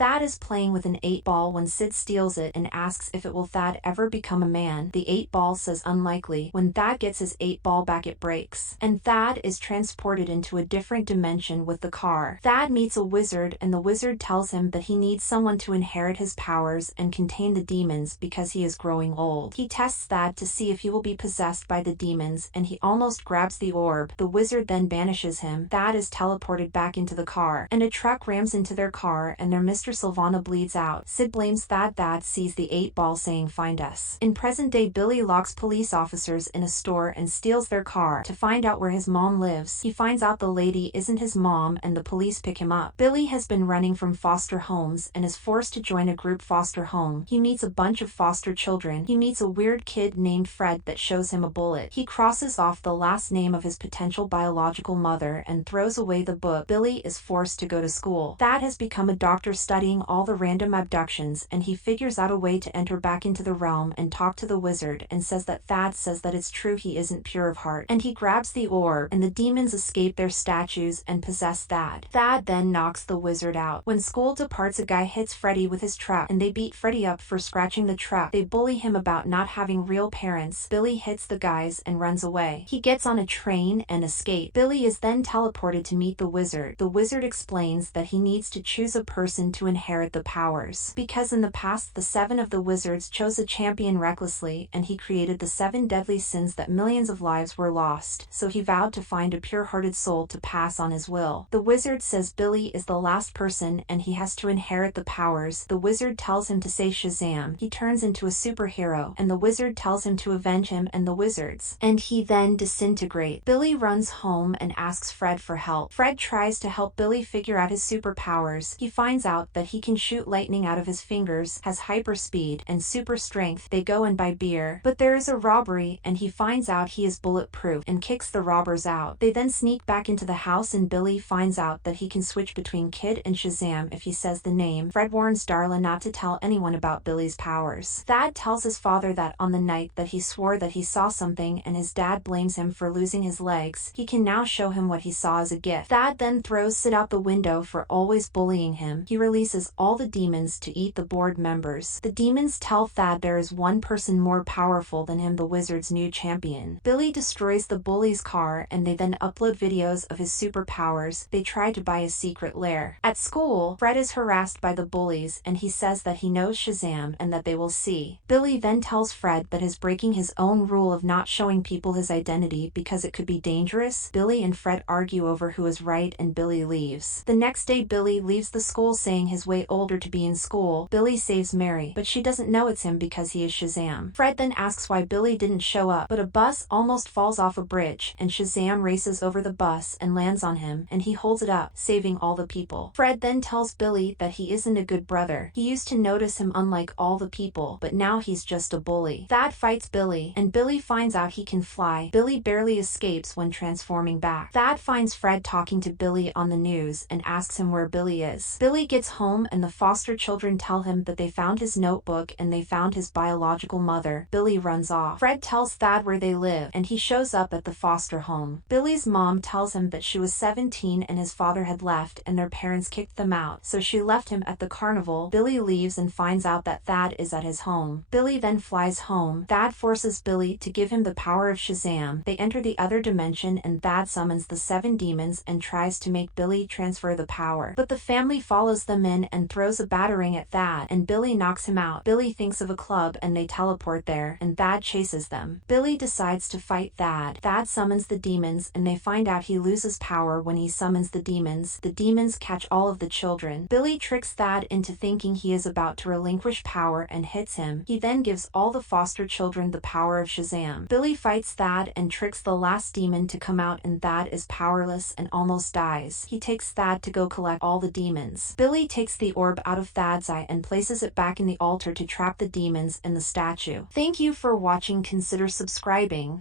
Thad is playing with an 8-ball when Sid steals it and asks if it will Thad ever become a man. The 8-ball says unlikely. When Thad gets his 8-ball back, it breaks, and Thad is transported into a different dimension with the car. Thad meets a wizard, and the wizard tells him that he needs someone to inherit his powers and contain the demons because he is growing old. He tests Thad to see if he will be possessed by the demons, and he almost grabs the orb. The wizard then banishes him. Thad is teleported back into the car, and a truck rams into their car, and their Mr. Sylvana bleeds out. Sid blames Thad. Thad sees the 8-ball saying, "Find us." In present day, Billy locks police officers in a store and steals their car to find out where his mom lives. He finds out the lady isn't his mom, and the police pick him up. Billy has been running from foster homes and is forced to join a group foster home. He meets a bunch of foster children. He meets a weird kid named Fred that shows him a bullet. He crosses off the last name of his potential biological mother and throws away the book. Billy is forced to go to school. Thad has become a doctor studying all the random abductions, and he figures out a way to enter back into the realm and talk to the wizard, and says that Thad says that it's true he isn't pure of heart. And he grabs the orb, and the demons escape their statues and possess Thad. Thad then knocks the wizard out. When school departs, a guy hits Freddy with his truck, and they beat Freddy up for scratching the truck. They bully him about not having real parents. Billy hits the guys and runs away. He gets on a train and escapes. Billy is then teleported to meet the wizard. The wizard explains that he needs to choose a person to inherit the powers, because in the past the 7 of the wizards chose a champion recklessly, and he created the 7 deadly sins that millions of lives were lost, so he vowed to find a pure-hearted soul to pass on his will. The wizard says Billy is the last person and he has to inherit the powers. The wizard tells him to say Shazam. He turns into a superhero, and the wizard tells him to avenge him and the wizards, and he then disintegrates. Billy runs home and asks Fred for help. Fred tries to help Billy figure out his superpowers. He finds out that he can shoot lightning out of his fingers, has hyper speed and super strength. They go and buy beer, but there is a robbery, and he finds out he is bulletproof and kicks the robbers out. They then sneak back into the house, and Billy finds out that he can switch between Kid and Shazam if he says the name. Fred warns Darla not to tell anyone about Billy's powers. Thad tells his father that on the night that he swore that he saw something, and his dad blames him for losing his legs, he can now show him what he saw as a gift. Thad then throws Sid out the window for always bullying him. He releases all the demons to eat the board members. The demons tell Thad there is one person more powerful than him, the wizard's new champion. Billy destroys the bully's car, and they then upload videos of his superpowers. They try to buy a secret lair. At school, Fred is harassed by the bullies, and he says that he knows Shazam and that they will see. Billy then tells Fred that he's breaking his own rule of not showing people his identity because it could be dangerous. Billy and Fred argue over who is right, and Billy leaves. The next day, Billy leaves the school saying he's way older to be in school. Billy saves Mary, but she doesn't know it's him because he is Shazam. Fred then asks why Billy didn't show up, but a bus almost falls off a bridge, and Shazam races over the bus and lands on him, and he holds it up, saving all the people. Fred then tells Billy that he isn't a good brother. He used to notice him unlike all the people, but now he's just a bully. Thad fights Billy, and Billy finds out he can fly. Billy barely escapes when transforming back. Thad finds Fred talking to Billy on the news and asks him where Billy is. Billy gets home, and the foster children tell him that they found his notebook and they found his biological mother. Billy runs off. Fred tells Thad where they live, and he shows up at the foster home. Billy's mom tells him that she was 17 and his father had left, and their parents kicked them out, so she left him at the carnival. Billy leaves and finds out that Thad is at his home. Billy then flies home. Thad forces Billy to give him the power of Shazam. They enter the other dimension, and Thad summons the 7 demons and tries to make Billy transfer the power. But the family follows them in and throws a batarang at Thad, and Billy knocks him out. Billy thinks of a club, and they teleport there, and Thad chases them. Billy decides to fight Thad. Thad summons the demons, and they find out he loses power when he summons the demons. The demons catch all of the children. Billy tricks Thad into thinking he is about to relinquish power and hits him. He then gives all the foster children the power of Shazam. Billy fights Thad and tricks the last demon to come out, and Thad is powerless and almost dies. He takes Thad to go collect all the demons. Billy takes the orb out of Thad's eye and places it back in the altar to trap the demons in the statue. Thank you for watching. Consider subscribing.